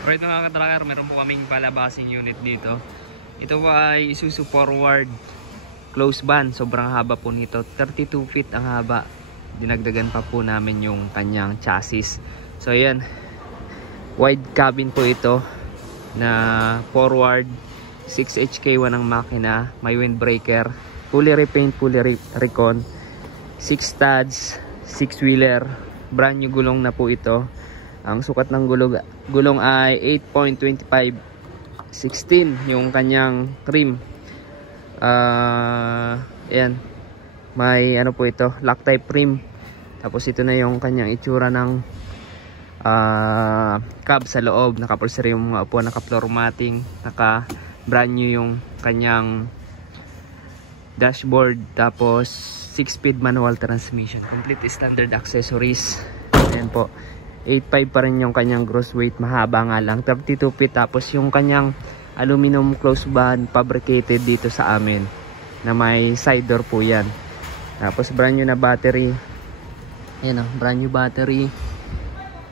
Right mga ka-tracker, meron po kaming palabasing unit dito. Ito po ay Isuzu forward close van. Sobrang haba po nito. 32 feet ang haba. Dinagdagan pa po namin yung kanyang chassis. So ayan, wide cabin po ito na forward. 6 HK1 ang makina. May windbreaker. Fully repaint, fully recon. 6 studs, 6 wheeler. Brand new gulong na po ito. Ang sukat ng gulong ay 8.25 16 yung kanyang rim. Ayan, may ano po ito, lock type rim. Tapos ito na yung kanyang itsura ng cab sa loob. Nakapulsari yung mga upuan, naka floor matting, naka brand new yung kanyang dashboard. Tapos 6-speed manual transmission, complete standard accessories. Ayan po, 8.5 pa rin yung kanyang gross weight, mahaba nga lang, 32 feet. Tapos yung kanyang aluminum close van fabricated dito sa amin na may side door po yan. Tapos brand new na battery. Ayan o, brand new battery.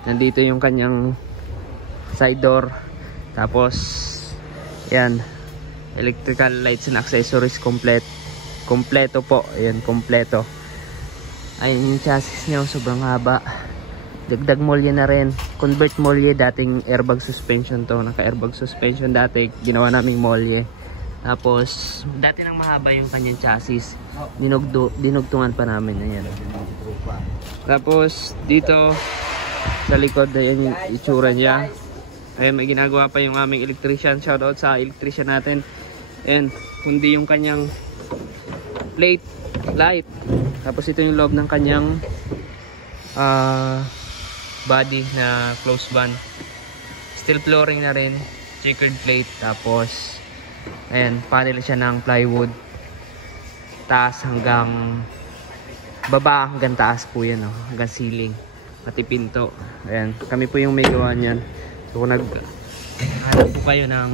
Nandito yung kanyang side door. Tapos yan, electrical lights and accessories kompleto po. Ayan, kompleto. Ayun yung chassis niya, sobrang haba. Dagdag molye na rin. Convert molye, dating airbag suspension to. Naka airbag suspension dati, ginawa naming molye. Tapos dati nang mahaba yung kanyang chassis, dinugtungan pa namin. Ayan. Tapos dito sa likod, ayan yung itsura niya. Ayan, may ginagawa pa yung aming electrician. Shoutout sa electrician natin. Ayan, kundi yung kanyang plate light. Tapos ito yung loob ng kanyang body na close van. Steel flooring na rin, checkered plate. Tapos ayan, panel siya ng plywood, taas hanggang baba, hanggang taas po yan, hanggang ceiling, pati pinto. Ayan, kami po yung may gawa niyan. So kung naghanap po kayo ng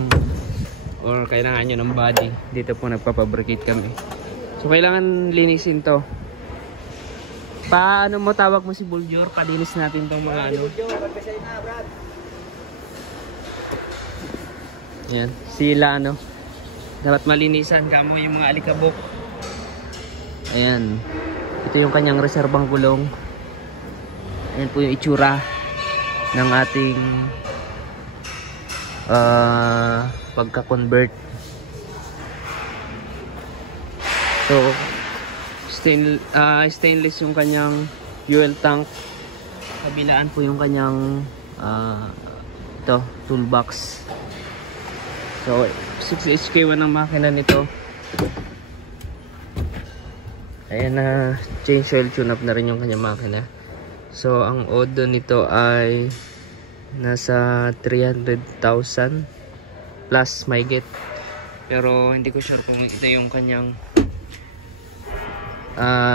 or kailangan nyo ng body, dito po nagpapabricate kami. So kailangan linisin to. Paano mo tawag mo si Buljor? Palinis natin tong mga ano. Yan, sila ano. Dapat malinisan kamo yung mga alikabok. Ayan. Ito yung kanyang reserbang gulong. Ayan po yung itsura ng ating pagka-convert. So stainless yung kanyang fuel tank. Kabilaan po yung kanyang ito, toolbox. So 6 HK1 ang makina nito. Ayan na, change oil, tune up na rin yung kanyang makina. So ang odo nito ay nasa 300,000 plus may get. Pero hindi ko sure kung ito yung kanyang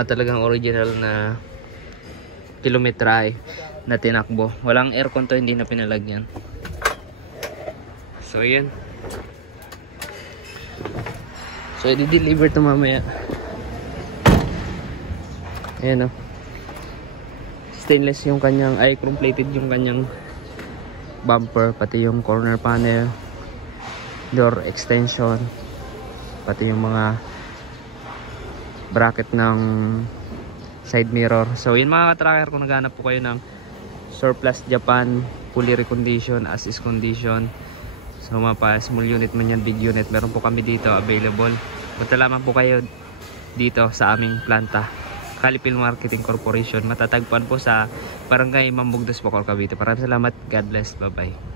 talagang original na kilometrahe na tinakbo. Walang aircon to, hindi na pinalagyan. So yan. So i-deliver to mamaya. Ayan o. Stainless yung kanyang, ay chrome plated yung kanyang bumper, pati yung corner panel, door extension, pati yung mga bracket ng side mirror. So yun mga ka-tracker, kung naghanap po kayo ng surplus Japan fully recondition, as is condition, so mapa small unit man yan, big unit, meron po kami dito available. Punta lamang po kayo dito sa aming planta, Calipil Marketing Corporation. Matatagpuan po sa Barangay Mambugdos, Bacor, Cavite. Maraming salamat. God bless. Bye bye.